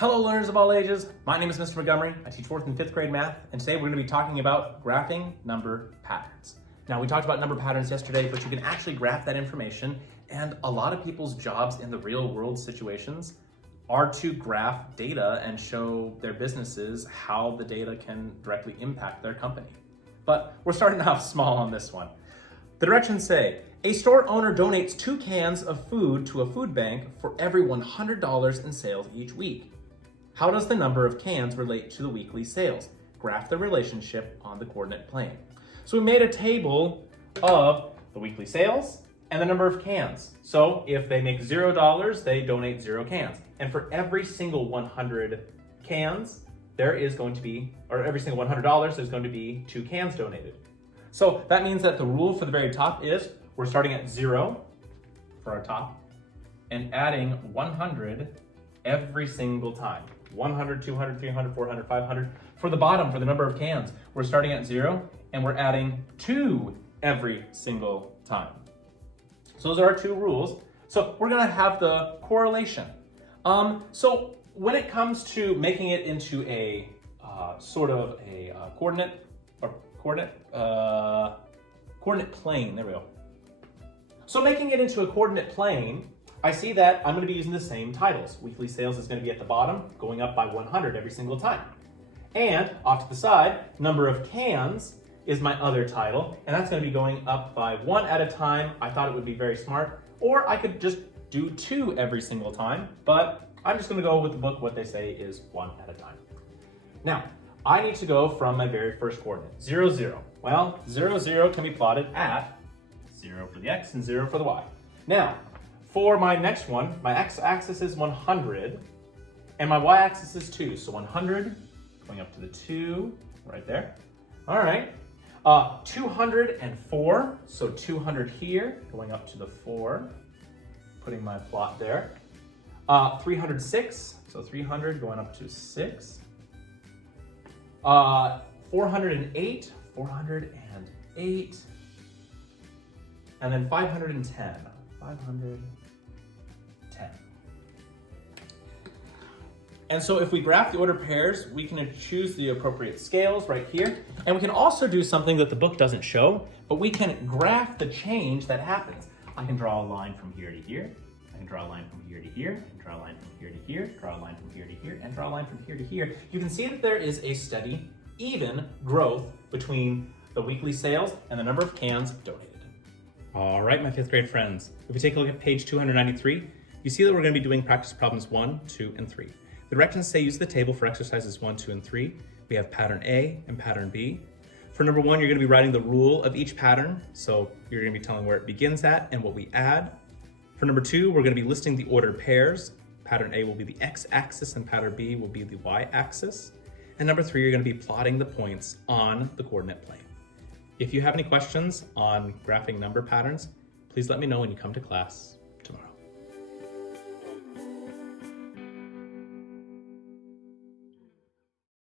Hello learners of all ages, my name is Mr. Montgomery. I teach 4th and 5th grade math, and today we're going to be talking about graphing number patterns. Now we talked about number patterns yesterday, but you can actually graph that information, and a lot of people's jobs in the real world situations are to graph data and show their businesses how the data can directly impact their company. But we're starting off small on this one. The directions say, a store owner donates 2 cans of food to a food bank for every $100 in sales each week. How does the number of cans relate to the weekly sales? Graph the relationship on the coordinate plane. So we made a table of the weekly sales and the number of cans. So if they make $0, they donate 0 cans. And for every single 100 cans, there is going to be, or every single $100, there's going to be 2 cans donated. So that means that the rule for the very top is we're starting at 0 for our top and adding 100 every single time. 100, 200, 300, 400, 500. For the bottom, for the number of cans, we're starting at 0 and we're adding 2 every single time. So those are our 2 rules. So we're gonna have the correlation. So when it comes to making it into a coordinate plane, there we go. So making it into a coordinate plane, I see that I'm going to be using the same titles. Weekly sales is going to be at the bottom, going up by 100 every single time. And off to the side, number of cans is my other title, and that's going to be going up by 1 at a time. I thought it would be very smart, or I could just do 2 every single time, but I'm just going to go with the book. What they say is 1 at a time. Now, I need to go from my very first coordinate, 0, 0. Well, 0, 0 can be plotted at 0 for the x and 0 for the y. Now, for my next one, my x-axis is 100, and my y-axis is 2. So 100, going up to the 2, right there. All right. 204, so 200 here, going up to the 4, putting my plot there. 306, so 300 going up to 6. 408, 408, and then 510, 510. And so if we graph the order pairs, we can choose the appropriate scales right here. And we can also do something that the book doesn't show, but we can graph the change that happens. I can draw a line from here to here. I can draw a line from here to here, and draw a line from here to here, draw a line from here to here, and draw a line from here to here. You can see that there is a steady, even growth between the weekly sales and the number of cans donated. All right, my 5th grade friends. If we take a look at page 293, you see that we're going to be doing practice problems 1, 2, and 3. The directions say use the table for exercises 1, 2, and 3. We have pattern A and pattern B. For number 1, you're going to be writing the rule of each pattern. So you're going to be telling where it begins at and what we add. For number 2, we're going to be listing the ordered pairs. Pattern A will be the x-axis and pattern B will be the y-axis. And number 3, you're going to be plotting the points on the coordinate plane. If you have any questions on graphing number patterns, please let me know when you come to class.